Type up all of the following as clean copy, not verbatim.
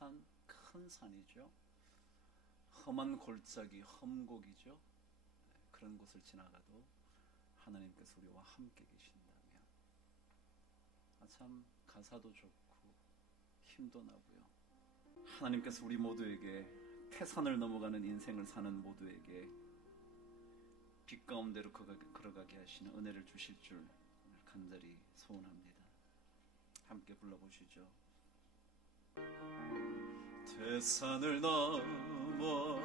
태산 큰 산이죠. 험한 골짜기, 험곡이죠. 그런 곳을 지나가도 하나님께서 우리와 함께 계신다면 참 가사도 좋고 힘도 나고요. 하나님께서 우리 모두에게 태산을 넘어가는 인생을 사는 모두에게 빛 가운데로 걸어가게 하시는 은혜를 주실 줄 간절히 소원합니다. 함께 불러보시죠. 태산을 넘어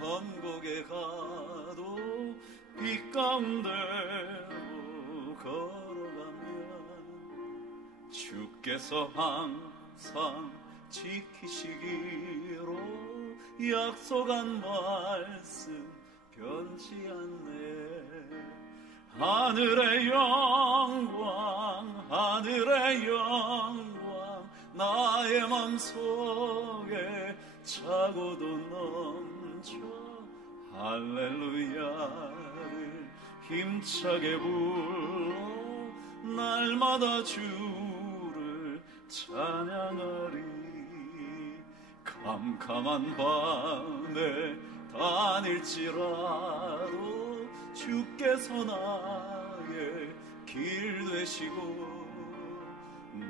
험곡에 가도 빛 가운데로 걸어가면 주께서 항상 지키시기로 약속한 말씀 변치 않네. 하늘의 영광, 하늘의 영광, 나의 맘속에 차고도 넘쳐 할렐루야를 힘차게 불러 날마다 주를 찬양하리. 캄캄한 밤에 다닐지라도 주께서 나의 길 되시고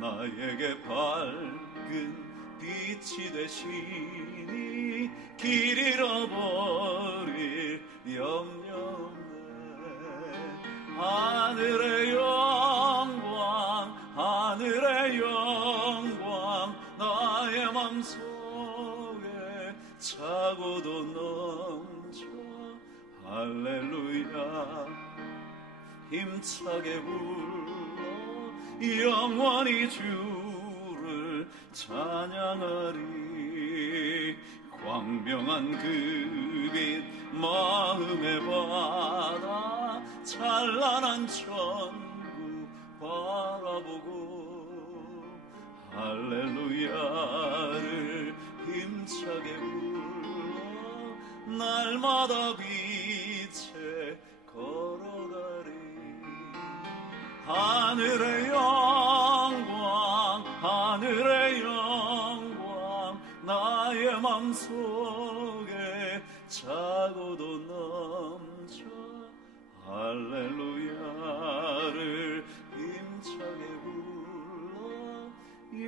나에게 밝은 빛이 되시니 길 잃어버릴 염려 없네. 하늘의 영광, 하늘의 영광, 나의 맘속에 차고도 넘쳐 할렐루야 힘차게 불러 영원히 주를 찬양하리. 광명한 그 빛 마음에 받아 찬란한 천국 바라보고 할렐루야를 힘차게 불러 날마다 빛에 걸어가리. 하늘의 영광, 하늘의 영광, 나의 맘속에 차고도 넘쳐 할렐루야를 힘차게 불러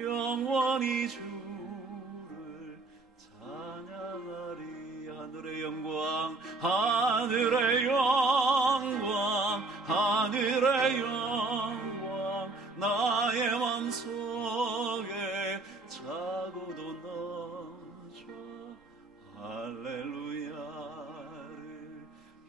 영원히 주를 찬양하리. 하늘의 영광, 하늘의 영광, 하늘의 영광, 나의 맘속에 차고도 넘쳐 할렐루야를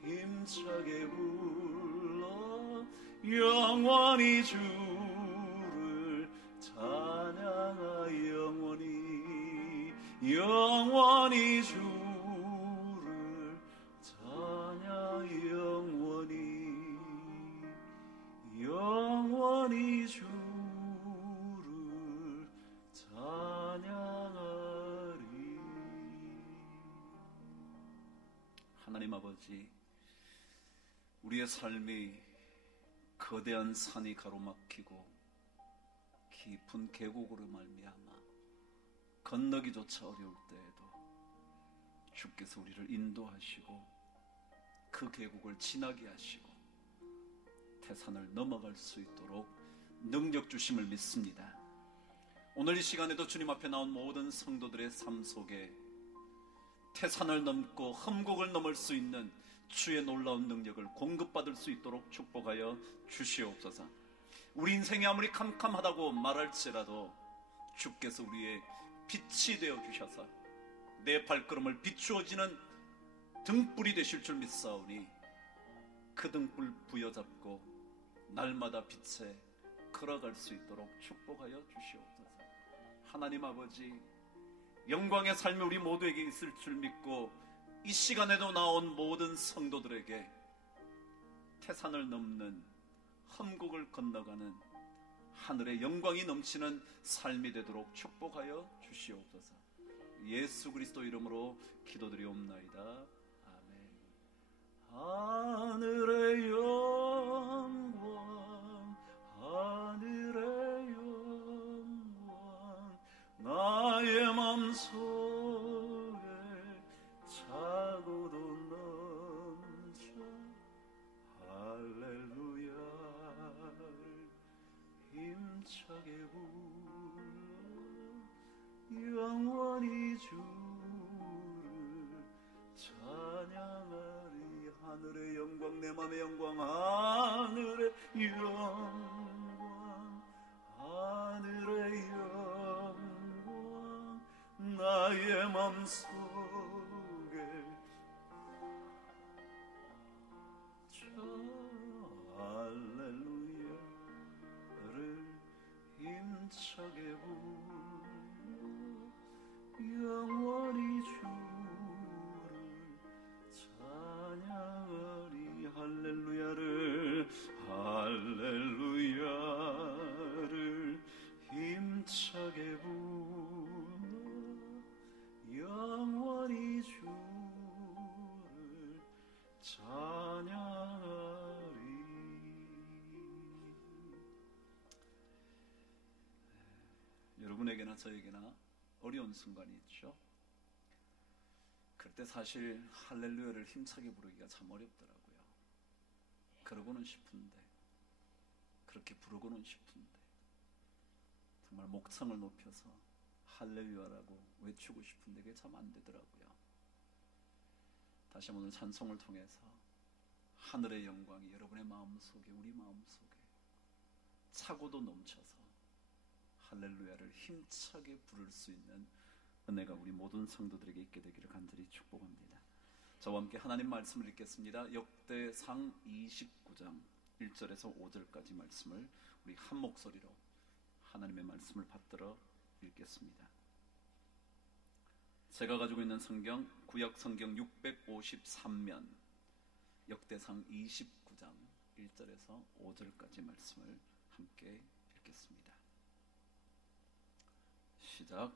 힘차게 불러 영원히 주를 찬양하. 영원히 영원히 주를 찬양. 영원히 영원히 주를 찬양하리. 하나님 아버지, 우리의 삶이 거대한 산이 가로막히고 깊은 계곡으로 말미암아 건너기조차 어려울 때에도 주께서 우리를 인도하시고 그 계곡을 지나게 하시고 태산을 넘어갈 수 있도록 능력 주심을 믿습니다. 오늘 이 시간에도 주님 앞에 나온 모든 성도들의 삶 속에 태산을 넘고 험곡을 넘을 수 있는 주의 놀라운 능력을 공급받을 수 있도록 축복하여 주시옵소서. 우리 인생이 아무리 캄캄하다고 말할지라도 주께서 우리의 빛이 되어 주셔서 내 발걸음을 비추어지는 등불이 되실 줄 믿사오니 그 등불 부여잡고 날마다 빛에 걸어갈 수 있도록 축복하여 주시옵소서. 하나님 아버지, 영광의 삶이 우리 모두에게 있을 줄 믿고 이 시간에도 나온 모든 성도들에게 태산을 넘는 험곡을 건너가는 하늘의 영광이 넘치는 삶이 되도록 축복하여 주시옵소서. 예수 그리스도 이름으로 기도드리옵나이다. 아멘. 하늘의 영광, 하늘의 영광, 나의 맘속 하나님의 영광, 하늘의 영광, 하늘의 영광 나의 맘속에 저 할렐루야를 힘차게 부르며 영원히 주를 찬양하리. 할렐루야를 할렐루야를 힘차게 부르며 영원히 주를 찬양하리. 여러분에게나 저에게나 어려운 순간이 있죠. 그럴 때 사실 할렐루야를 힘차게 부르기가 참 어렵더라고요. 그러고는 싶은데, 그렇게 부르고는 싶은데 정말 목청을 높여서 할렐루야라고 외치고 싶은데 그게 참 안 되더라고요. 다시 한번 오늘 찬송을 통해서 하늘의 영광이 여러분의 마음속에, 우리 마음속에 차고도 넘쳐서 할렐루야를 힘차게 부를 수 있는 은혜가 우리 모든 성도들에게 있게 되기를 간절히 축복합니다. 저와 함께 하나님 말씀을 읽겠습니다. 역대상 29장 1절에서 5절까지 말씀을 우리 한 목소리로 하나님의 말씀을 받들어 읽겠습니다. 제가 가지고 있는 성경, 구약 성경 653면 역대상 29장 1절에서 5절까지 말씀을 함께 읽겠습니다. 시작.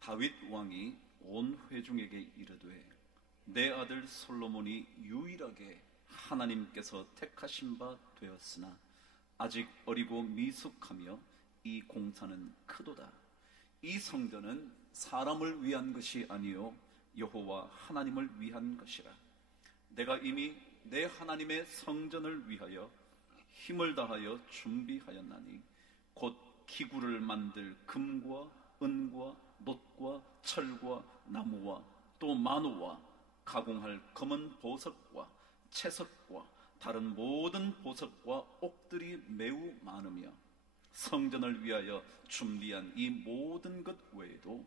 다윗 왕이 온 회중에게 이르되 내 아들 솔로몬이 유일하게 하나님께서 택하신 바 되었으나 아직 어리고 미숙하며 이 공사는 크도다. 이 성전은 사람을 위한 것이 아니요 여호와 하나님을 위한 것이라. 내가 이미 내 하나님의 성전을 위하여 힘을 다하여 준비하였나니 곧 기구를 만들 금과 은과 놋과 철과 나무와 또 만호와 가공할 검은 보석과 채석과 다른 모든 보석과 옥들이 매우 많으며 성전을 위하여 준비한 이 모든 것 외에도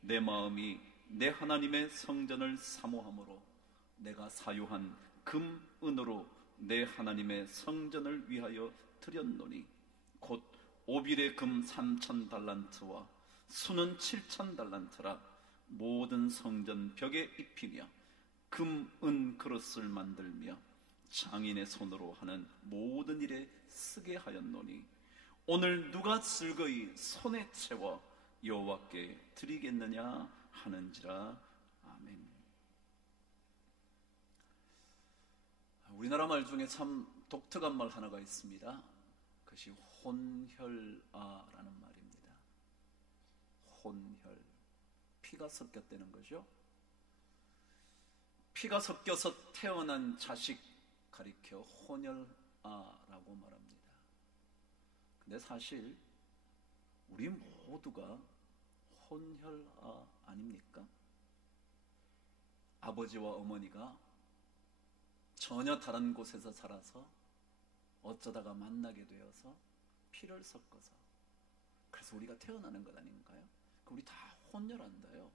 내 마음이 내 하나님의 성전을 사모함으로 내가 사유한 금, 은으로 내 하나님의 성전을 위하여 드렸노니 곧 오빌의 금 3,000달란트와 수는 7,000달란트라. 모든 성전 벽에 입히며 금, 은 그릇을 만들며 장인의 손으로 하는 모든 일에 쓰게 하였노니 오늘 누가 즐거이 손에 채워 여호와께 드리겠느냐 하는지라. 아멘. 우리나라 말 중에 참 독특한 말 하나가 있습니다. 그것이 혼혈아라는 말입니다. 혼혈, 피가 섞였다는 거죠. 피가 섞여서 태어난 자식 가리켜 혼혈아라고 말합니다. 근데 사실 우리 모두가 혼혈아 아닙니까? 아버지와 어머니가 전혀 다른 곳에서 자라서 어쩌다가 만나게 되어서 피를 섞어서 그래서 우리가 태어나는 것 아닌가요? 우리 다 혼혈한다요.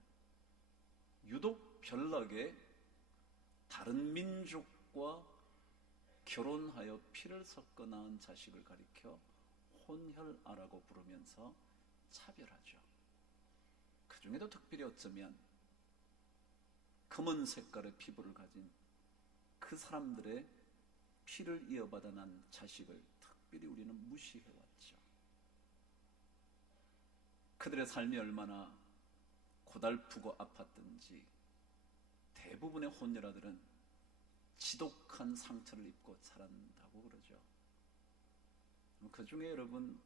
유독 별나게 다른 민족과 결혼하여 피를 섞어 낳은 자식을 가리켜 혼혈아라고 부르면서 차별하죠. 그 중에도 특별히 어쩌면 검은 색깔의 피부를 가진 그 사람들의 피를 이어받아 난 자식을 특별히 우리는 무시해왔죠. 그들의 삶이 얼마나 고달프고 아팠든지 대부분의 혼혈아들은 지독한 상처를 입고 자란다고 그러죠. 그 중에 여러분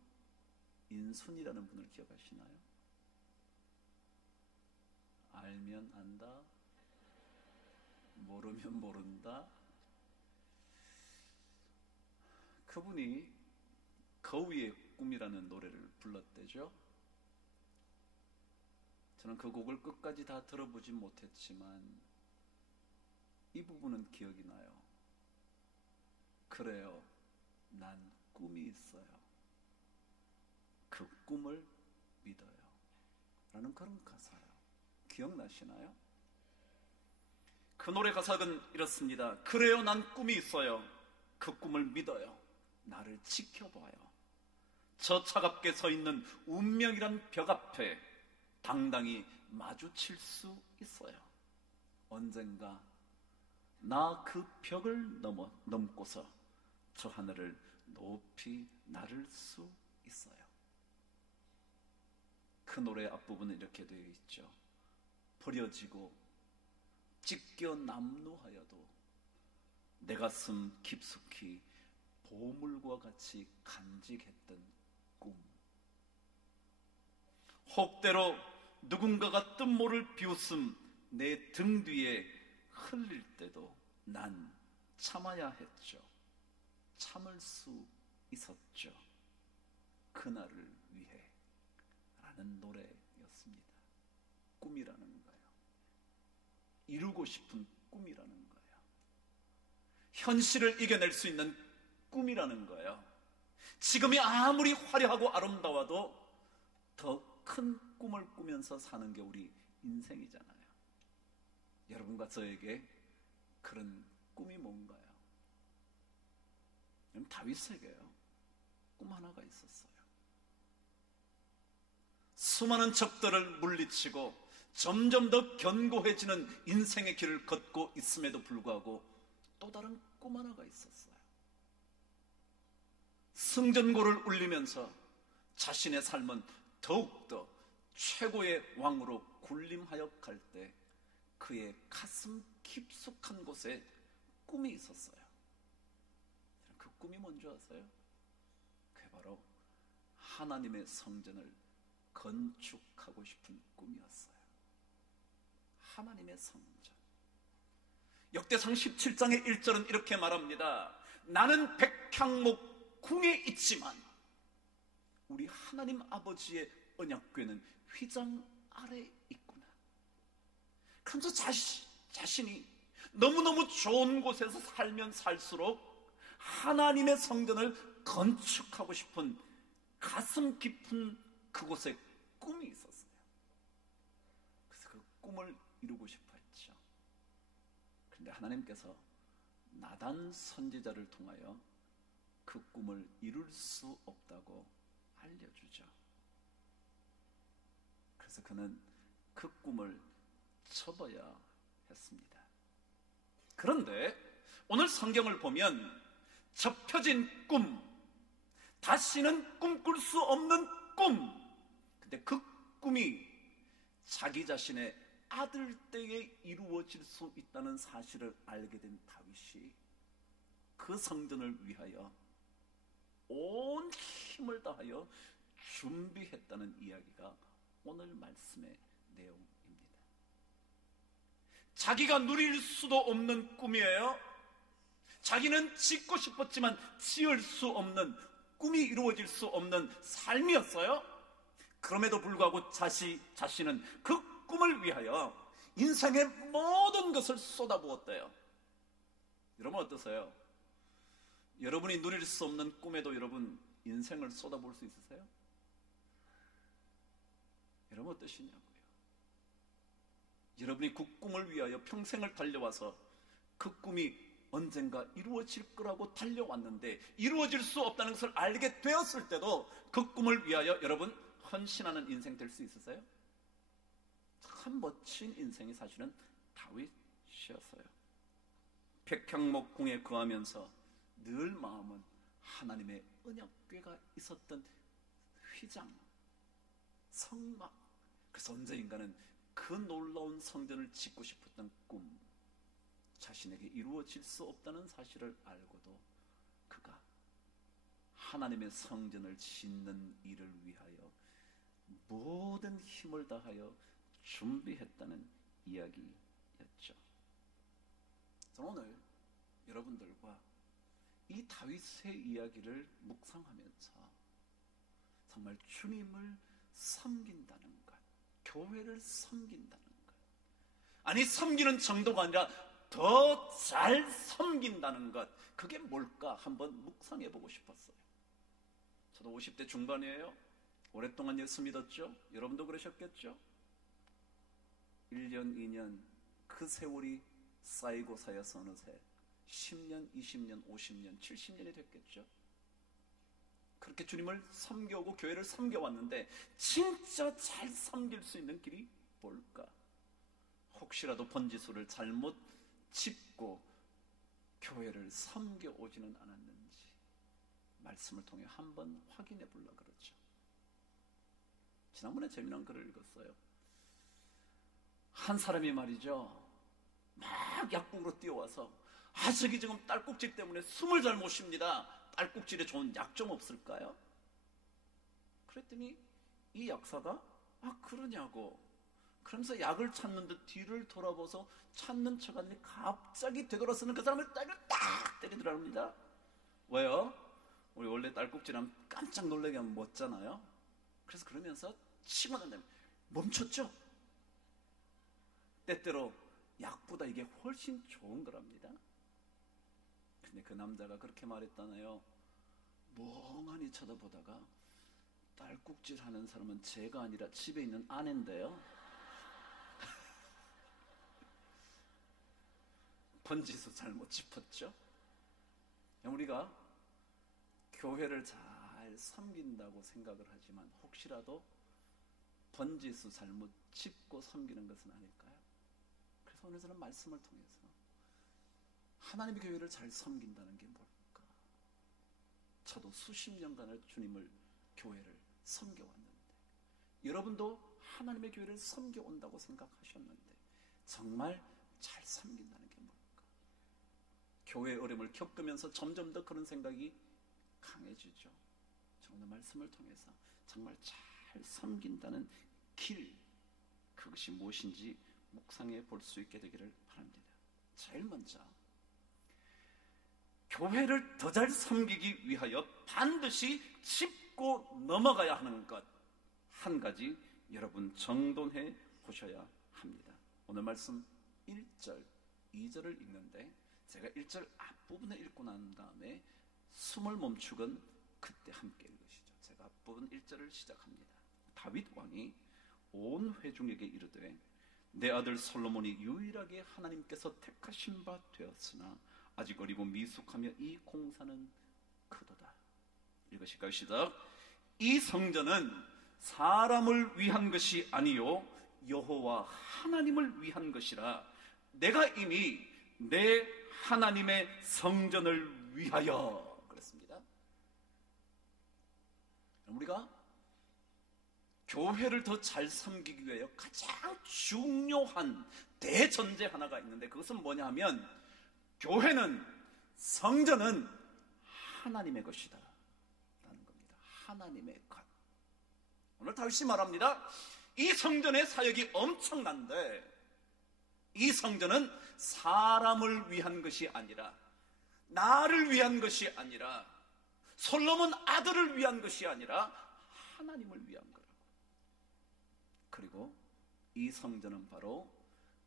인순이라는 분을 기억하시나요? 알면 안다, 모르면 모른다. 그분이 거위의 꿈이라는 노래를 불렀대죠. 저는 그 곡을 끝까지 다 들어보진 못했지만 이 부분은 기억이 나요. 그래요, 난 꿈이 있어요. 그 꿈을 믿어요. 라는 그런 가사예요. 기억나시나요? 그 노래 가사는 이렇습니다. 그래요, 난 꿈이 있어요. 그 꿈을 믿어요. 나를 지켜봐요. 저 차갑게 서 있는 운명이란 벽 앞에 당당히 마주칠 수 있어요. 언젠가 나 그 벽을 넘고서 저 하늘을 높이 나를 수 있어요. 그 노래 앞부분은 이렇게 되어 있죠. 버려지고 찢겨 남루하여도 내 가슴 깊숙이 보물과 같이 간직했던 꿈. 혹대로 누군가가 뜬모를 비웃음 내 등 뒤에 흘릴 때도 난 참아야 했죠. 참을 수 있었죠. 그날을 위해 라는 노래였습니다. 꿈이라는 거예요. 이루고 싶은 꿈이라는 거예요. 현실을 이겨낼 수 있는 꿈이라는 거예요. 지금이 아무리 화려하고 아름다워도 더 큰 꿈을 꾸면서 사는 게 우리 인생이잖아요. 여러분과 저에게 그런 꿈이 뭔가요? 다윗에게요, 꿈 하나가 있었어요. 수많은 적들을 물리치고 점점 더 견고해지는 인생의 길을 걷고 있음에도 불구하고 또 다른 꿈 하나가 있었어요. 승전고를 울리면서 자신의 삶은 더욱더 최고의 왕으로 군림하여 갈 때 그의 가슴 깊숙한 곳에 꿈이 있었어요. 그 꿈이 뭔지 아세요? 그게 바로 하나님의 성전을 건축하고 싶은 꿈이었어요. 하나님의 성전. 역대상 17장의 1절은 이렇게 말합니다. 나는 백향목 궁에 있지만 우리 하나님 아버지의 언약궤는 휘장 아래 있구나. 그러면서 자신이 너무너무 좋은 곳에서 살면 살수록 하나님의 성전을 건축하고 싶은 가슴 깊은 그곳에 꿈이 있었어요. 그래서 그 꿈을 이루고 싶어 했죠. 그런데 하나님께서 나단 선지자를 통하여 그 꿈을 이룰 수 없다고 알려주죠. 그래서 그는 그 꿈을 접어야 했습니다. 그런데 오늘 성경을 보면 접혀진 꿈, 다시는 꿈꿀 수 없는 꿈. 근데 그 꿈이 자기 자신의 아들 때에 이루어질 수 있다는 사실을 알게 된 다윗이 그 성전을 위하여 온 힘을 다하여 준비했다는 이야기가 오늘 말씀의 내용입니다. 자기가 누릴 수도 없는 꿈이에요. 자기는 짓고 싶었지만 지을 수 없는, 꿈이 이루어질 수 없는 삶이었어요. 그럼에도 불구하고 자신은 그 꿈을 위하여 인생의 모든 것을 쏟아부었대요. 여러분 어떠세요? 여러분이 누릴 수 없는 꿈에도 여러분 인생을 쏟아부을 수 있으세요? 여러분 어떠시냐고요? 여러분이 그 꿈을 위하여 평생을 달려와서 그 꿈이 언젠가 이루어질 거라고 달려왔는데 이루어질 수 없다는 것을 알게 되었을 때도 그 꿈을 위하여 여러분 헌신하는 인생 될 수 있으세요? 참 멋진 인생이 사실은 다윗이었어요. 백향목 궁에 거하면서 늘 마음은 하나님의 언약궤가 있었던 휘장, 성막. 그래서 언젠가는 그 놀라운 성전을 짓고 싶었던 꿈, 자신에게 이루어질 수 없다는 사실을 알고도 그가 하나님의 성전을 짓는 일을 위하여 모든 힘을 다하여 준비했다는 이야기였죠. 저는 오늘 여러분들과 이 다윗의 이야기를 묵상하면서 정말 주님을 섬긴다는 것, 교회를 섬긴다는 것, 아니 섬기는 정도가 아니라 더 잘 섬긴다는 것, 그게 뭘까 한번 묵상해 보고 싶었어요. 저도 50대 중반이에요. 오랫동안 예수 믿었죠. 여러분도 그러셨겠죠. 1년, 2년 그 세월이 쌓이고 쌓여서 어느새 10년, 20년, 50년, 70년이 됐겠죠. 그렇게 주님을 섬겨오고 교회를 섬겨왔는데 진짜 잘 섬길 수 있는 길이 뭘까? 혹시라도 번지수를 잘못 짚고 교회를 섬겨오지는 않았는지 말씀을 통해 한번 확인해 보려고 그러죠. 지난번에 재미난 글을 읽었어요. 한 사람이 말이죠, 막 약국으로 뛰어와서 저기 지금 딸꾹질 때문에 숨을 잘 못 쉽니다. 딸꾹질에 좋은 약 좀 없을까요? 그랬더니 이 약사가 그러냐고 그러면서 약을 찾는 듯 뒤를 돌아보서 찾는 척 하더니 갑자기 되돌아서는 그 사람을 딱 때리더랍니다. 왜요? 우리 원래 딸꾹질하면 깜짝 놀라게 하면 멋잖아요. 그래서 그러면서 치고 난 다음에 멈췄죠. 때때로 약보다 이게 훨씬 좋은 거랍니다. 근데 그 남자가 그렇게 말했다네요. 멍하니 쳐다보다가 딸꾹질 하는 사람은 제가 아니라 집에 있는 아내인데요. 번지수 잘못 짚었죠. 우리가 교회를 잘 섬긴다고 생각을 하지만 혹시라도 번지수 잘못 짚고 섬기는 것은 아닐까요? 그래서 오늘 저는 말씀을 통해서 하나님의 교회를 잘 섬긴다는 게 뭘까? 저도 수십 년간을 주님을, 교회를 섬겨왔는데 여러분도 하나님의 교회를 섬겨온다고 생각하셨는데 정말 잘 섬긴다는 게 뭘까? 교회의 어려움을 겪으면서 점점 더 그런 생각이 강해지죠. 저는 오늘 말씀을 통해서 정말 잘 섬긴다는 길, 그것이 무엇인지 묵상해 볼 수 있게 되기를 바랍니다. 제일 먼저 교회를 더 잘 섬기기 위하여 반드시 짚고 넘어가야 하는 것 한 가지 여러분 정돈해 보셔야 합니다. 오늘 말씀 1절, 2절을 읽는데 제가 1절 앞부분을 읽고 난 다음에 숨을 멈추건 그때 함께 읽으시죠. 제가 앞부분 1절을 시작합니다. 다윗 왕이 온 회중에게 이르되 내 아들 솔로몬이 유일하게 하나님께서 택하신 바 되었으나 아직 어리고 미숙하며 이 공사는 크도다. 읽으실까요? 시작. 이 성전은 사람을 위한 것이 아니요 여호와 하나님을 위한 것이라 내가 이미 내 하나님의 성전을 위하여 그랬습니다. 우리가 교회를 더 잘 섬기기 위하여 가장 중요한 대전제 하나가 있는데 그것은 뭐냐 하면 교회는, 성전은 하나님의 것이다 라는 겁니다. 하나님의 것. 오늘 다윗이 말합니다. 이 성전의 사역이 엄청난데 이 성전은 사람을 위한 것이 아니라, 나를 위한 것이 아니라, 솔로몬 아들을 위한 것이 아니라 하나님을 위한 거라고. 그리고 이 성전은 바로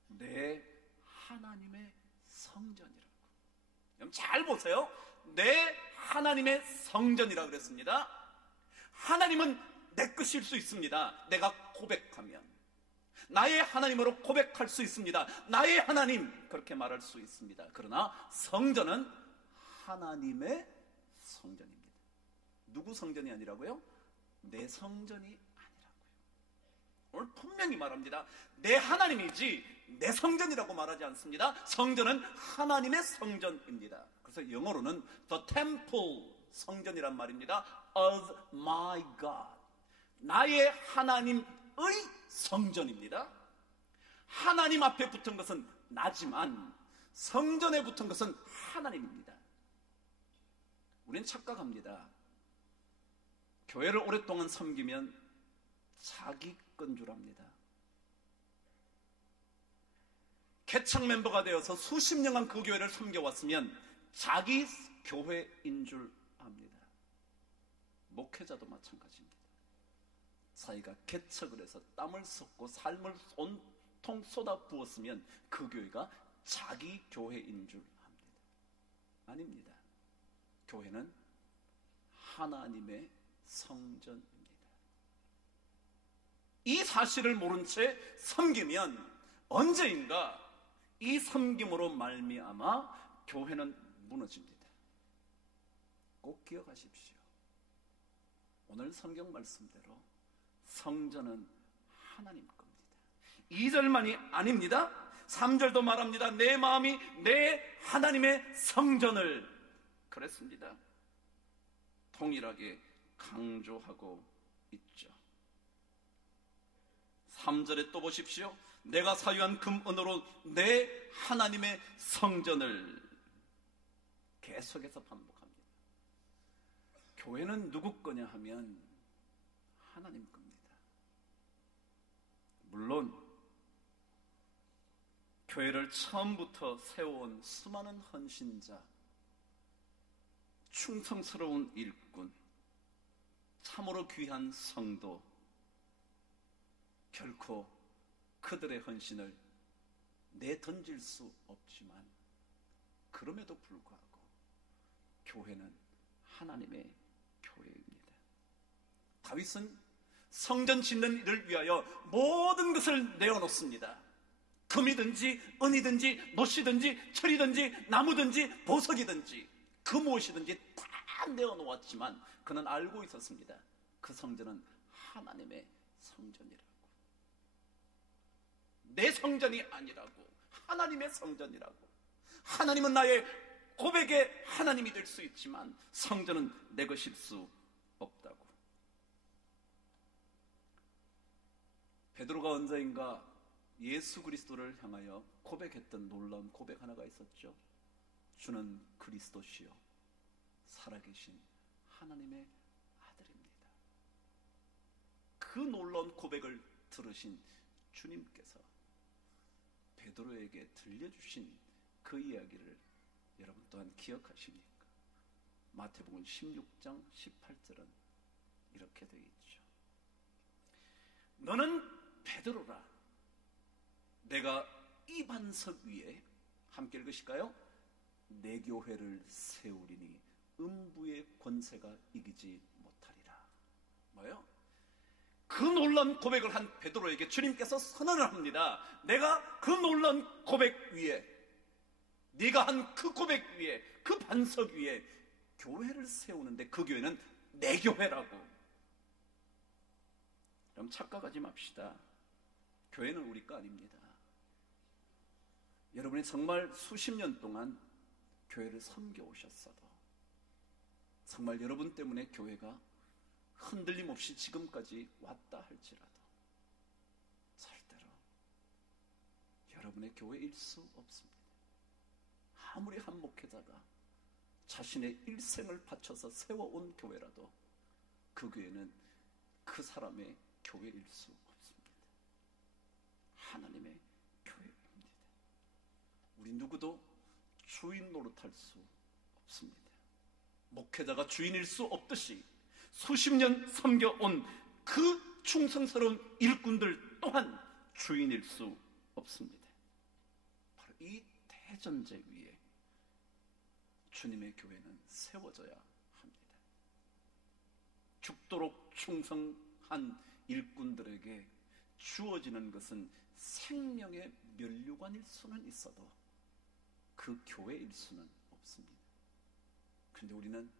내 하나님의 성전이라고. 여러분 잘 보세요. 내 하나님의 성전이라고 그랬습니다. 하나님은 내 것일 수 있습니다. 내가 고백하면 나의 하나님으로 고백할 수 있습니다. 나의 하나님 그렇게 말할 수 있습니다. 그러나 성전은 하나님의 성전입니다. 누구 성전이 아니라고요? 내 성전이 아니라고요. 오늘 분명히 말합니다. 내 하나님이지 내 성전이라고 말하지 않습니다. 성전은 하나님의 성전입니다. 그래서 영어로는 the temple, 성전이란 말입니다. of my God, 나의 하나님의 성전입니다. 하나님 앞에 붙은 것은 나지만 성전에 붙은 것은 하나님입니다. 우리는 착각합니다. 교회를 오랫동안 섬기면 자기 건 줄 압니다. 개척 멤버가 되어서 수십 년간 그 교회를 섬겨왔으면 자기 교회인 줄 압니다. 목회자도 마찬가지입니다. 자기가 개척을 해서 땀을 쏟고 삶을 온통 쏟아 부었으면 그 교회가 자기 교회인 줄 압니다. 아닙니다. 교회는 하나님의 성전입니다. 이 사실을 모른 채 섬기면 언제인가 이 섬김으로 말미암아 교회는 무너집니다. 꼭 기억하십시오. 오늘 성경 말씀대로 성전은 하나님 겁니다. 2절만이 아닙니다. 3절도 말합니다. 내 마음이 내 하나님의 성전을, 그랬습니다. 동일하게 강조하고 있죠. 3절에 또 보십시오. 내가 사유한 금은으로 내 하나님의 성전을, 계속해서 반복합니다. 교회는 누구 거냐 하면 하나님 겁니다. 물론 교회를 처음부터 세워온 수많은 헌신자, 충성스러운 일꾼, 참으로 귀한 성도, 결코 그들의 헌신을 내던질 수 없지만 그럼에도 불구하고 교회는 하나님의 교회입니다. 다윗은 성전 짓는 일을 위하여 모든 것을 내어놓습니다. 금이든지 은이든지 노시든지 철이든지 나무든지 보석이든지 그 무엇이든지 다 내어놓았지만 그는 알고 있었습니다. 그 성전은 하나님의 성전이라고. 내 성전이 아니라고, 하나님의 성전이라고. 하나님은 나의 고백의 하나님이 될 수 있지만 성전은 내 것일 수 없다고. 베드로가 언제인가 예수 그리스도를 향하여 고백했던 놀라운 고백 하나가 있었죠. 주는 그리스도시요 살아계신 하나님의 아들입니다. 그 놀라운 고백을 들으신 주님께서 베드로에게 들려주신 그 이야기를 여러분 또한 기억하십니까? 마태복음 16장 18절은 이렇게 되어 있죠. 너는 베드로라. 내가 이 반석 위에, 함께 읽으실까요? 내 교회를 세우리니 음부의 권세가 이기지 못하리라. 뭐요? 그 놀라운 고백을 한 베드로에게 주님께서 선언을 합니다. 내가 그 놀라운 고백 위에, 네가 한 그 고백 위에, 그 반석 위에 교회를 세우는데 그 교회는 내 교회라고. 그럼 착각하지 맙시다. 교회는 우리 거 아닙니다. 여러분이 정말 수십 년 동안 교회를 섬겨오셨어도, 정말 여러분 때문에 교회가 흔들림 없이 지금까지 왔다 할지라도 절대로 여러분의 교회일 수 없습니다. 아무리 한 목회자가 자신의 일생을 바쳐서 세워온 교회라도 그 교회는 그 사람의 교회일 수 없습니다. 하나님의 교회입니다. 우리 누구도 주인 노릇할 수 없습니다. 목회자가 주인일 수 없듯이 수십 년 섬겨온 그 충성스러운 일꾼들 또한 주인일 수 없습니다. 바로 이 대전제 위에 주님의 교회는 세워져야 합니다. 죽도록 충성한 일꾼들에게 주어지는 것은 생명의 면류관일 수는 있어도 그 교회일 수는 없습니다. 그런데 우리는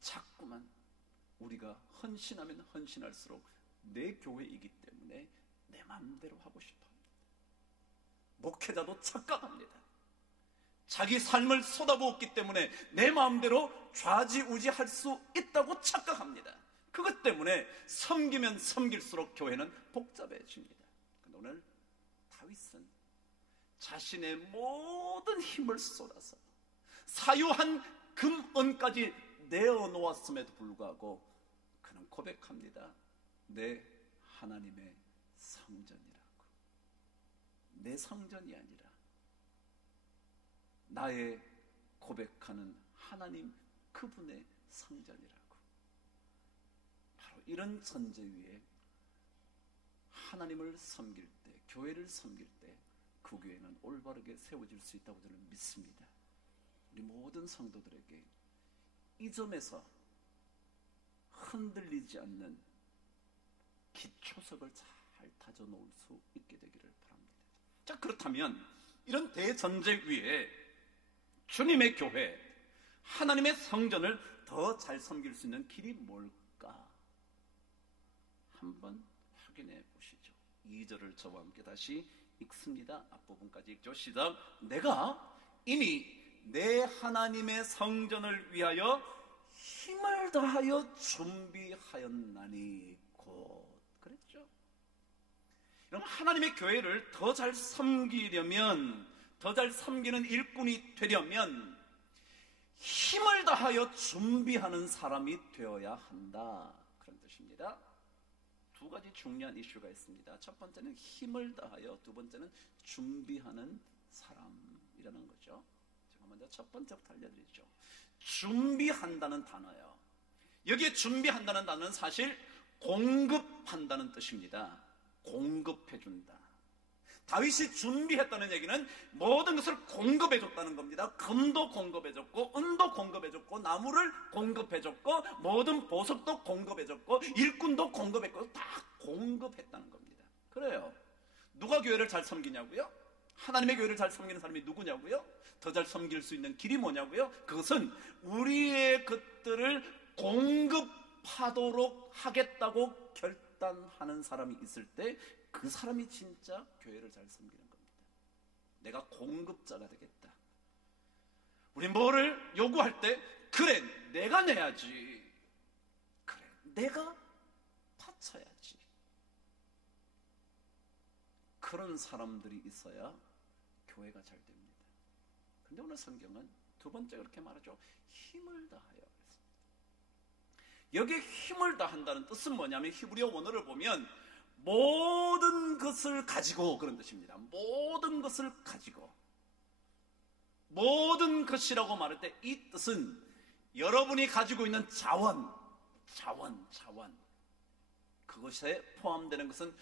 자꾸만 우리가 헌신하면 헌신할수록 내 교회이기 때문에 내 마음대로 하고 싶어 합니다. 목회자도 착각합니다. 자기 삶을 쏟아부었기 때문에 내 마음대로 좌지우지할 수 있다고 착각합니다. 그것 때문에 섬기면 섬길수록 교회는 복잡해집니다. 그런데 오늘 다윗은 자신의 모든 힘을 쏟아서 사유한 금은까지 내어놓았음에도 불구하고 그는 고백합니다. 내 하나님의 성전이라고. 내 성전이 아니라 나의 고백하는 하나님 그분의 성전이라고. 바로 이런 전제 위에 하나님을 섬길 때, 교회를 섬길 때 그 교회는 올바르게 세워질 수 있다고 저는 믿습니다. 우리 모든 성도들에게 이 점에서 흔들리지 않는 기초석을 잘 다져 놓을 수 있게 되기를 바랍니다. 자, 그렇다면 이런 대전제 위에 주님의 교회, 하나님의 성전을 더 잘 섬길 수 있는 길이 뭘까? 한번 확인해 보시죠. 2절을 저와 함께 다시 읽습니다. 앞부분까지 읽죠. 시작. 내가 이미 내 하나님의 성전을 위하여 힘을 다하여 준비하였나니 곧. 그랬죠. 여러분, 하나님의 교회를 더 잘 섬기려면, 더 잘 섬기는 일꾼이 되려면 힘을 다하여 준비하는 사람이 되어야 한다, 그런 뜻입니다. 두 가지 중요한 이슈가 있습니다. 첫 번째는 힘을 다하여, 두 번째는 준비하는 사람이라는 거죠. 제가 먼저 첫 번째부터 알려드리죠. 준비한다는 단어요. 여기에 준비한다는 단어는 사실 공급한다는 뜻입니다. 공급해준다. 다윗이 준비했다는 얘기는 모든 것을 공급해줬다는 겁니다. 금도 공급해줬고, 은도 공급해줬고, 나무를 공급해줬고, 모든 보석도 공급해줬고, 일꾼도 공급했고, 다 공급했다는 겁니다. 그래요. 누가 교회를 잘 섬기냐고요? 하나님의 교회를 잘 섬기는 사람이 누구냐고요? 더 잘 섬길 수 있는 길이 뭐냐고요? 그것은 우리의 것들을 공급하도록 하겠다고 결단하는 사람이 있을 때 그 사람이 진짜 교회를 잘 섬기는 겁니다. 내가 공급자가 되겠다. 우리 뭐를 요구할 때 그래, 내가 내야지. 그래, 내가 바쳐야지. 그런 사람들이 있어야 교회가 잘 됩니다. 그런데 오늘 성경은 두 번째 그렇게 말하죠. 힘을 다하여. 여기에 힘을 다한다는 뜻은 뭐냐면 히브리어 원어를 보면 모든 것을 가지고, 그런 뜻입니다. 모든 것을 가지고. 모든 것이라고 말할 때 이 뜻은 여러분이 가지고 있는 자원, 그것에 포함되는 것은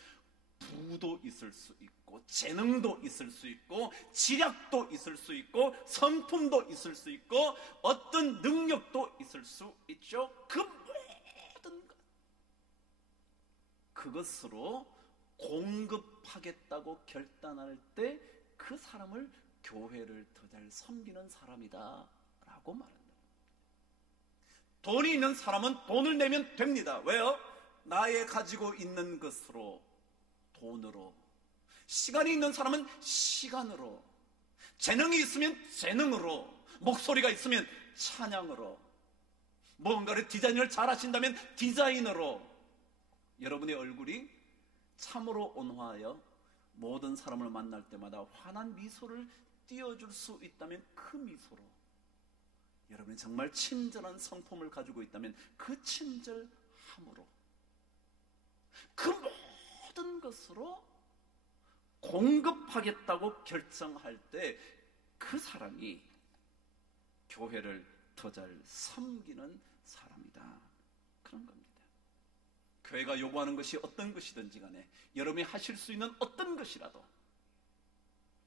부도 있을 수 있고, 재능도 있을 수 있고, 지략도 있을 수 있고, 성품도 있을 수 있고, 어떤 능력도 있을 수 있죠. 그 모든 것, 그것으로 공급하겠다고 결단할 때 그 사람을 교회를 더 잘 섬기는 사람이다 라고 말한다. 돈이 있는 사람은 돈을 내면 됩니다. 왜요? 나의 가지고 있는 것으로, 돈으로. 시간이 있는 사람은 시간으로, 재능이 있으면 재능으로, 목소리가 있으면 찬양으로, 뭔가를 디자인을 잘 하신다면 디자인으로. 여러분의 얼굴이 참으로 온화하여 모든 사람을 만날 때마다 환한 미소를 띄워줄 수 있다면 그 미소로, 여러분이 정말 친절한 성품을 가지고 있다면 그 친절함으로, 그 모든 것으로 공급하겠다고 결정할 때 그 사람이 교회를 더 잘 섬기는 사람이다, 그런 겁니다. 교회가 요구하는 것이 어떤 것이든지 간에, 여러분이 하실 수 있는 어떤 것이라도,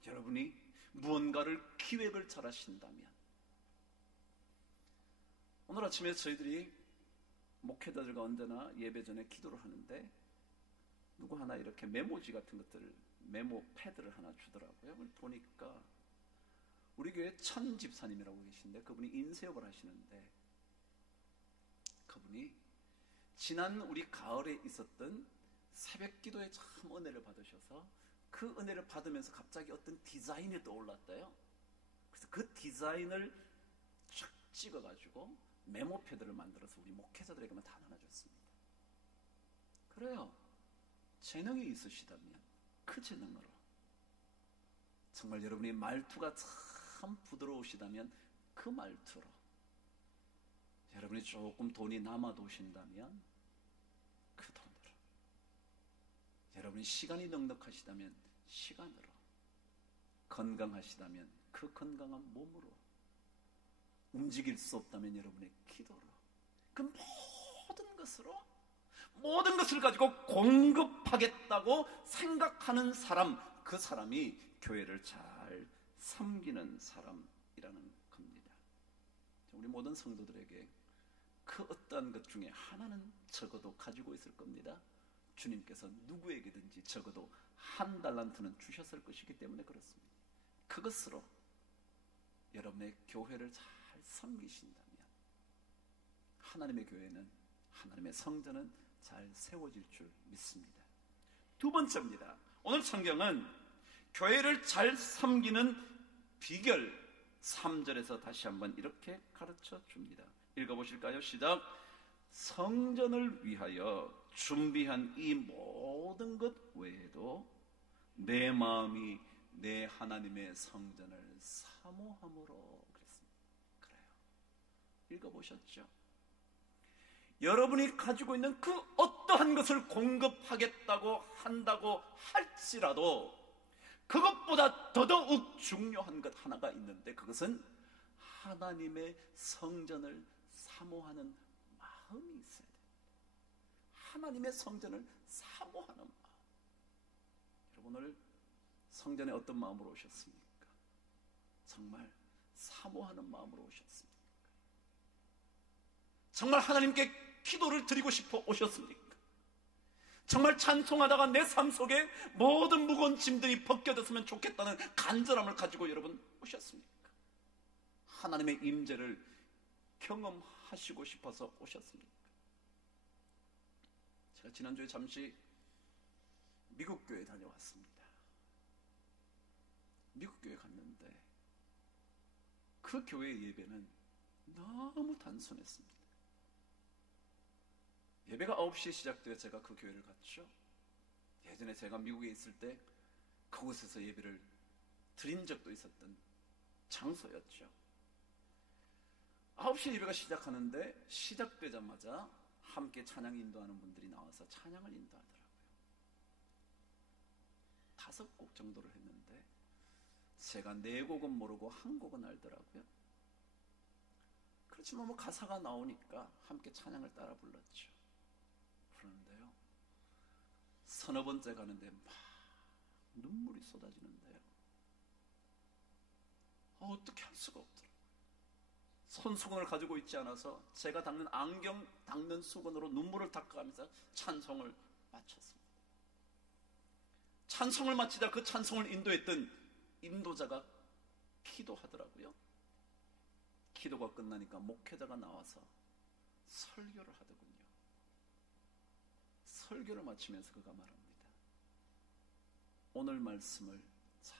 여러분이 무언가를 기획을 잘 하신다면, 오늘 아침에 저희들이 목회자들과 언제나 예배 전에 기도를 하는데 누구 하나 이렇게 메모지 같은 것들을, 메모 패드를 하나 주더라고요. 그걸 보니까 우리 교회 천 집사님이라고 계신데, 그분이 인쇄업을 하시는데, 그분이 지난 우리 가을에 있었던 새벽 기도에 참 은혜를 받으셔서 그 은혜를 받으면서 갑자기 어떤 디자인이 떠올랐대요. 그래서 그 디자인을 쫙 찍어가지고 메모 패드를 만들어서 우리 목회자들에게만 다 나눠줬습니다. 그래요. 재능이 있으시다면 그 재능으로, 정말 여러분의 말투가 참 부드러우시다면 그 말투로, 여러분이 조금 돈이 남아도신다면 그 돈으로, 여러분이 시간이 넉넉하시다면 시간으로, 건강하시다면 그 건강한 몸으로, 움직일 수 없다면 여러분의 기도로, 그 모든 것으로, 모든 것을 가지고 공급하겠다고 생각하는 사람, 그 사람이 교회를 잘 섬기는 사람이라는 겁니다. 우리 모든 성도들에게 그 어떠한 것 중에 하나는 적어도 가지고 있을 겁니다. 주님께서 누구에게든지 적어도 한 달란트는 주셨을 것이기 때문에 그렇습니다. 그것으로 여러분의 교회를 잘 섬기신다면 하나님의 교회는, 하나님의 성전은 잘 세워질 줄 믿습니다. 두 번째입니다. 오늘 성경은 교회를 잘 섬기는 비결 3절에서 다시 한번 이렇게 가르쳐 줍니다. 읽어보실까요? 시작. 성전을 위하여 준비한 이 모든 것 외에도 내 마음이 내 하나님의 성전을 사모함으로 그랬습니다. 그래요. 읽어보셨죠? 여러분이 가지고 있는 그 어떠한 것을 공급하겠다고 한다고 할지라도 그것보다 더더욱 중요한 것 하나가 있는데, 그것은 하나님의 성전을 사모하는 마음이 있어야 돼요. 하나님의 성전을 사모하는 마음. 여러분, 오늘 성전에 어떤 마음으로 오셨습니까? 정말 사모하는 마음으로 오셨습니까? 정말 하나님께 기도를 드리고 싶어 오셨습니까? 정말 찬송하다가 내 삶 속에 모든 무거운 짐들이 벗겨졌으면 좋겠다는 간절함을 가지고 여러분 오셨습니까? 하나님의 임재를 경험하시고 싶어서 오셨습니까? 제가 지난주에 잠시 미국 교회에 다녀왔습니다. 미국 교회 갔는데 그 교회의 예배는 너무 단순했습니다. 예배가 9시에 시작되어 제가 그 교회를 갔죠. 예전에 제가 미국에 있을 때 그곳에서 예배를 드린 적도 있었던 장소였죠. 9시에 예배가 시작하는데 시작되자마자 함께 찬양 인도하는 분들이 나와서 찬양을 인도하더라고요. 5곡 정도를 했는데 제가 4곡은 모르고 1곡은 알더라고요. 그렇지만 뭐 가사가 나오니까 함께 찬양을 따라 불렀죠. 그런데요, 서너 번째 가는데 막 눈물이 쏟아지는데요. 어떻게 할 수가 없더라고요. 손수건을 가지고 있지 않아서 제가 닦는 안경 닦는 수건으로 눈물을 닦아가면서 찬송을 마쳤습니다. 찬송을 마치자 그 찬송을 인도했던 인도자가 기도하더라고요. 기도가 끝나니까 목회자가 나와서 설교를 하더군요. 설교를 마치면서 그가 말합니다. 오늘 말씀을 잘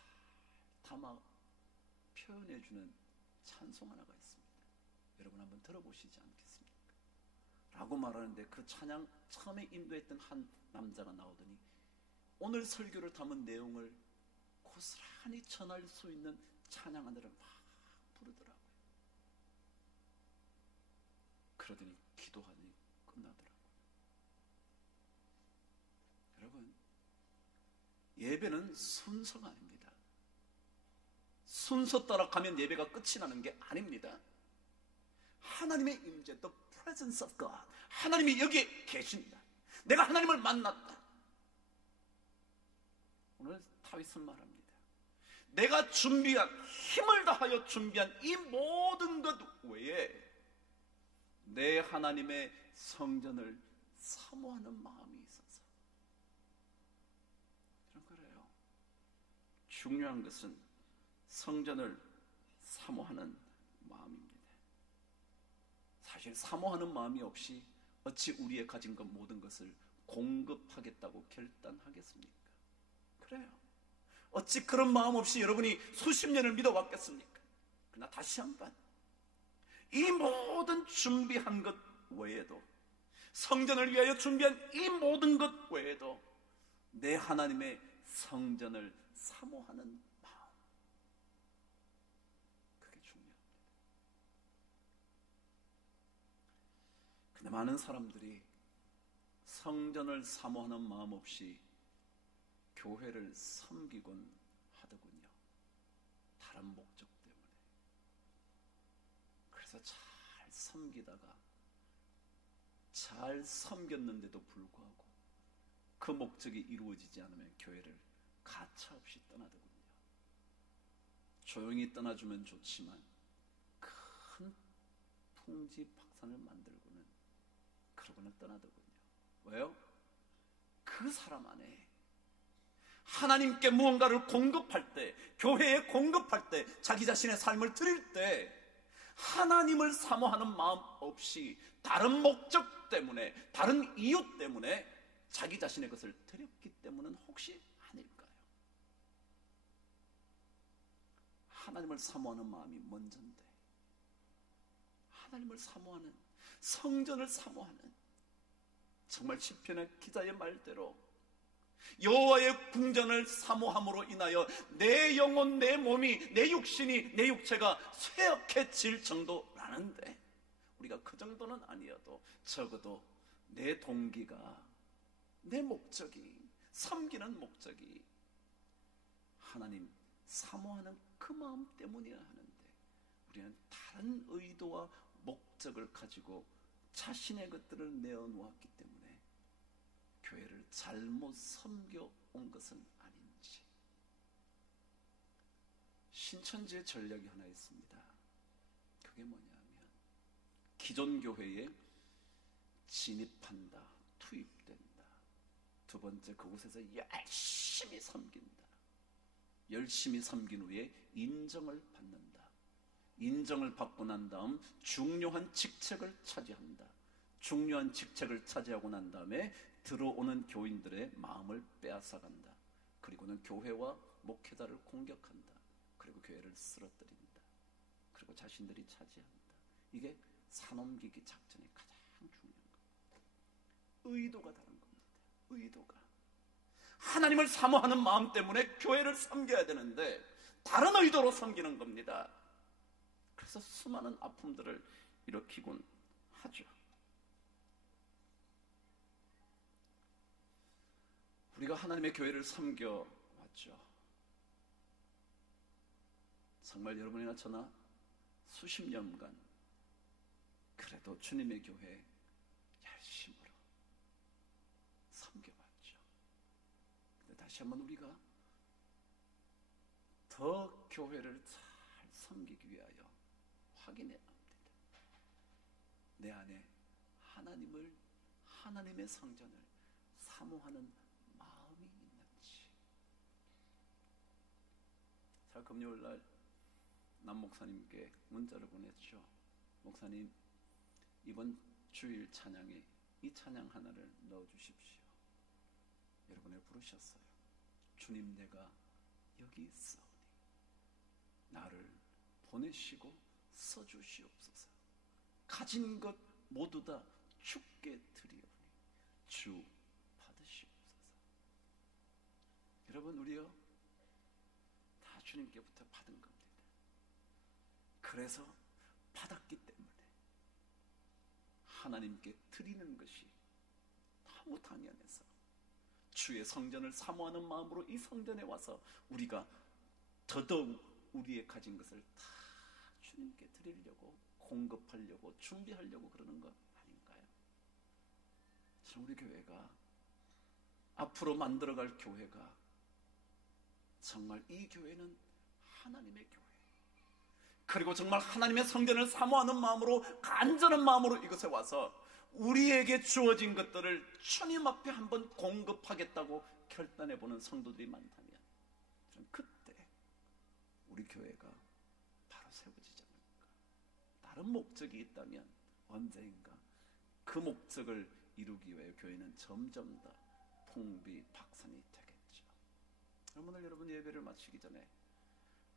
담아 표현해주는 찬송 하나가 있습니다. 여러분 한번 들어보시지 않겠습니까? 라고 말하는데 그 찬양 처음에 인도했던 한 남자가 나오더니 오늘 설교를 담은 내용을 고스란히 전할 수 있는 찬양 하나를 막 부르더라고요. 그러더니 기도하니 끝나더라고요. 여러분, 예배는 순서가 아닙니다. 순서 따라 가면 예배가 끝이 나는 게 아닙니다. 하나님의 임재, the presence of God, 하나님이 여기에 계십니다. 내가 하나님을 만났다. 오늘 다윗은 말합니다. 내가 준비한, 힘을 다하여 준비한 이 모든 것 외에 내 하나님의 성전을 사모하는 마음이 있어서. 그래요. 중요한 것은 성전을 사모하는 마음입니다. 사실 사모하는 마음이 없이 어찌 우리의 가진 것 모든 것을 공급하겠다고 결단하겠습니까? 그래요. 어찌 그런 마음 없이 여러분이 수십 년을 믿어왔겠습니까? 그러나 다시 한번 이 모든 준비한 것 외에도, 성전을 위하여 준비한 이 모든 것 외에도 내 하나님의 성전을 사모하는 마음, 그게 중요합니다. 근데 많은 사람들이 성전을 사모하는 마음 없이 교회를 섬기곤 하더군요. 다른 목적 때문에. 그래서 잘 섬기다가 잘 섬겼는데도 불구하고 그 목적이 이루어지지 않으면 교회를 가차없이 떠나더군요. 조용히 떠나주면 좋지만 큰 풍지박산을 만들고는 그러고는 떠나더군요. 왜요? 그 사람 안에 하나님께 무언가를 공급할 때, 교회에 공급할 때, 자기 자신의 삶을 드릴 때 하나님을 사모하는 마음 없이 다른 목적 때문에, 다른 이유 때문에 자기 자신의 것을 드렸기 때문은 혹시 아닐까요? 하나님을 사모하는 마음이 먼저인데, 하나님을 사모하는, 성전을 사모하는, 정말 시편의 기자의 말대로 여호와의 궁전을 사모함으로 인하여 내 영혼, 내 몸이, 내 육신이, 내 육체가 쇠약해질 정도라는데, 우리가 그 정도는 아니어도 적어도 내 동기가, 내 목적이, 섬기는 목적이 하나님 사모하는 그 마음 때문이라 하는데, 우리는 다른 의도와 목적을 가지고 자신의 것들을 내어놓았기 때문에 교회를 잘못 섬겨온 것은 아닌지. 신천지의 전략이 하나 있습니다. 그게 뭐냐면 기존 교회에 진입한다, 투입된다. 두 번째, 그곳에서 열심히 섬긴다. 열심히 섬긴 후에 인정을 받는다. 인정을 받고 난 다음 중요한 직책을 차지한다. 중요한 직책을 차지하고 난 다음에 들어오는 교인들의 마음을 빼앗아간다. 그리고는 교회와 목회자를 공격한다. 그리고 교회를 쓰러뜨린다. 그리고 자신들이 차지한다. 이게 산옮기기 작전의 가장 중요한 겁니다. 의도가 다른 겁니다. 의도가. 하나님을 사모하는 마음 때문에 교회를 섬겨야 되는데 다른 의도로 섬기는 겁니다. 그래서 수많은 아픔들을 일으키곤 하죠. 우리가 하나님의 교회를 섬겨왔죠. 정말 여러분이나 저나 수십 년간 그래도 주님의 교회 열심으로 섬겨왔죠. 근데 다시 한번 우리가 더 교회를 잘 섬기기 위하여 확인해야 합니다. 내 안에 하나님의 성전을 사모하는 마음이 있는지. 자, 금요일날 남 목사님께 문자를 보냈죠. 목사님, 이번 주일 찬양에 이 찬양 하나를 넣어주십시오. 여러분을 부르셨어요. 주님, 내가 여기 있사오니 나를 보내시고 써주시옵소서. 가진 것 모두 다 주께 드리오니 주 받으시옵소서. 여러분, 우리요 다 주님께부터 받은 겁니다. 그래서 받았기 때문에 하나님께 드리는 것이 너무 당연해서 주의 성전을 사모하는 마음으로 이 성전에 와서 우리가 더더욱 우리의 가진 것을 다 주님께 드리려고, 공급하려고, 준비하려고 그러는 것 아닌가요? 참, 우리 교회가 앞으로 만들어갈 교회가 정말 이 교회는 하나님의 교회, 그리고 정말 하나님의 성전을 사모하는 마음으로, 간절한 마음으로 이곳에 와서 우리에게 주어진 것들을 주님 앞에 한번 공급하겠다고 결단해보는 성도들이 많다면 저는 그때 우리 교회가 바로 세워지지 않을까. 다른 목적이 있다면 언젠가 그 목적을 이루기 위해 교회는 점점 더 풍비박산이 되겠죠. 오늘 여러분 예배를 마치기 전에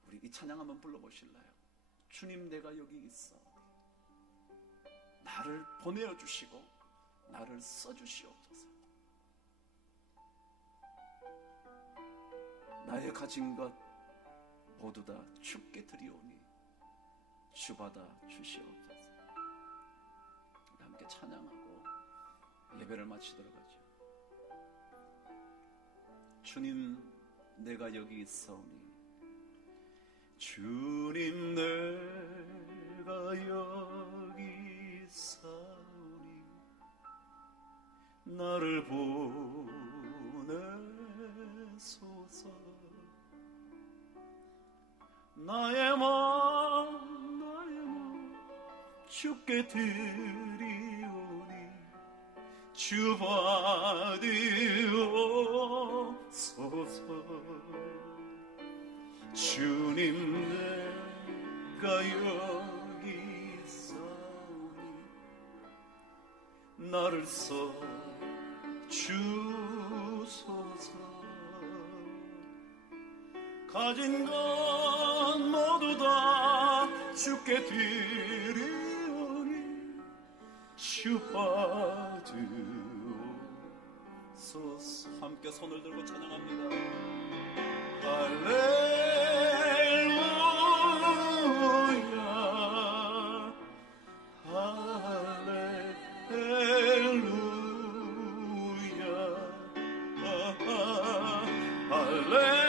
우리 이 찬양 한번 불러보실래요? 주님, 내가 여기 있어 나를 보내어 주시고 나를 써주시옵소서. 나의 가진 것 모두 다 주께 드리오니 주 받아 주시옵소서. 함께 찬양하고 예배를 마치도록 하죠. 주님, 내가 여기 있사오니 주님, 내가 여기 있사오니 나를 보내소서. 나의 주께 드리오니 주 받으옵소서. 주님 내가 여기 있사오니 나를 써 주소서. 가진 것 모두 다 주께 드리오니 주 받으옵소서. 함께 손을 들고 찬양합니다. 할렐루야 할렐루야 할렐루야.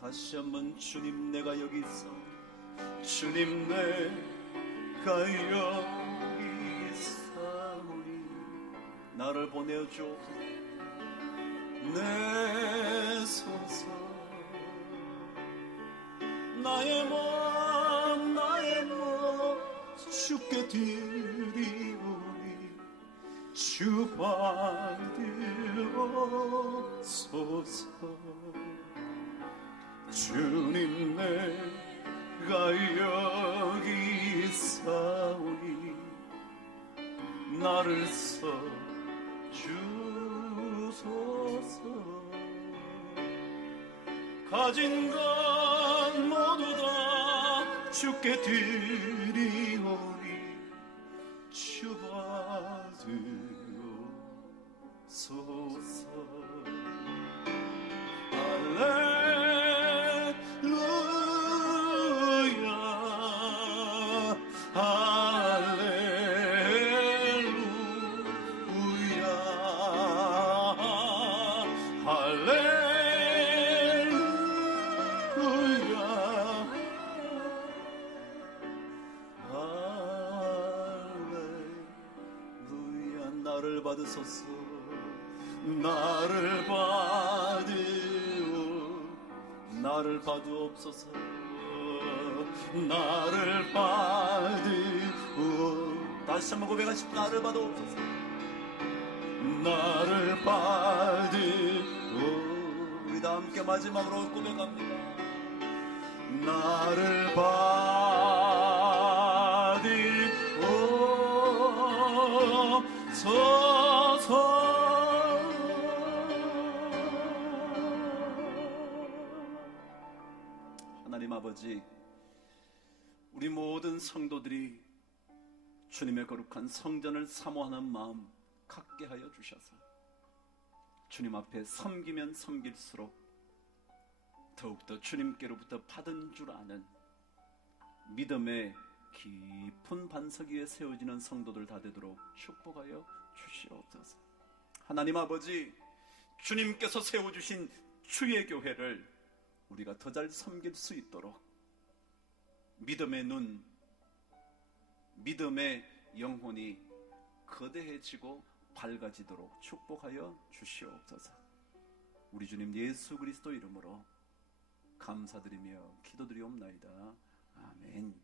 다시 한번 주님 내가 여기 있어. 주님 내가 여기 있사오니 나를 보내주옵소서. 내소서. 나의 몸 주께 드리오니 주 받으옵소서. 주님 내가 여기 있사오니 나를 써 주소서. 가진 것 모두 다 주께 드리오니 주 받으옵소서. 나를 받으소서. 나를 받으옵소서. 나를 받으옵. 다시 한번 고백하십시오. 나를 받으옵소서. 나를 받으옵. 우리 다 함께 마지막으로 고백합니다. 나를 받으옵소서. 하나님 아버지, 우리 모든 성도들이 주님의 거룩한 성전을 사모하는 마음 갖게 하여 주셔서 주님 앞에 섬기면 섬길수록 더욱더 주님께로부터 받은 줄 아는 믿음의 깊은 반석 위에 세워지는 성도들 다 되도록 축복하여 주시옵소서. 하나님 아버지, 주님께서 세워주신 주의 교회를 우리가 더 잘 섬길 수 있도록 믿음의 눈, 믿음의 영혼이 거대해지고 밝아지도록 축복하여 주시옵소서. 우리 주님 예수 그리스도 이름으로 감사드리며 기도드리옵나이다. 아멘.